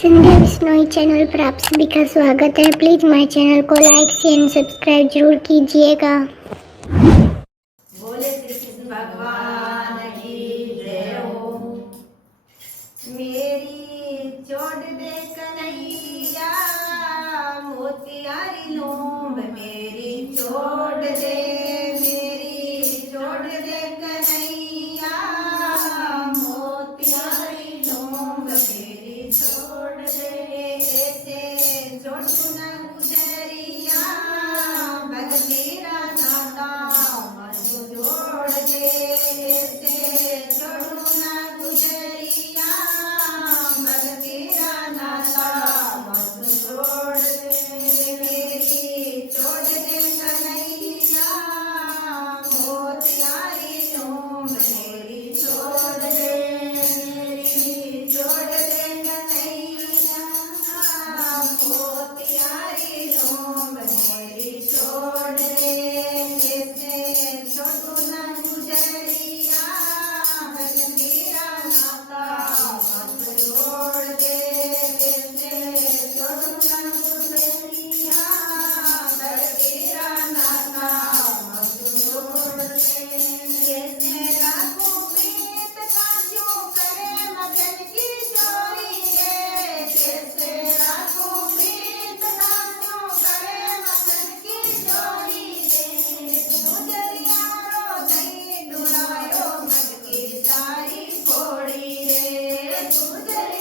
संध्या Bishnoi channel पर आप सभी का स्वागत है। प्लीज माय चैनल को लाइक शेयर सब्सक्राइब जरूर कीजिएगा। बोले श्री कृष्ण भगवान की जय हो। मेरी चोट दे कन्हैया मोतियारी लूंब, मेरी चोट दे, मेरी चोट दे कन्हैया मोतियारी लूंब, मेरी चोट दे। ऐसे चोट न गुजरिया भगतीरा नाता मधु जोड़ दे। ऐसे चोट न गुजरिया भगतीरा नाता मधु जोड़ दे। मेरी चोट दे कन्हैया मोतियारी लूंब, मेरी चोट दे, मेरी चोट दे कन्हैया मोतियारी लूंब, मेरी चोट दे। ऐसे छोटू न गुजरिया भगतीरा नाता मत जोड़ दे। ऐसे छोटू न गुजरिया भगतीरा नाता मत जोड़ दे। ऐसे राखू प्रीत कांचू करे मगन की चोरी रे। कैसे राखू प्रीत कांचू करे मगन की चोरी रे। गुजरिया रो दही डुलायो मटकी सारी फोड़ी रे। गुजरिया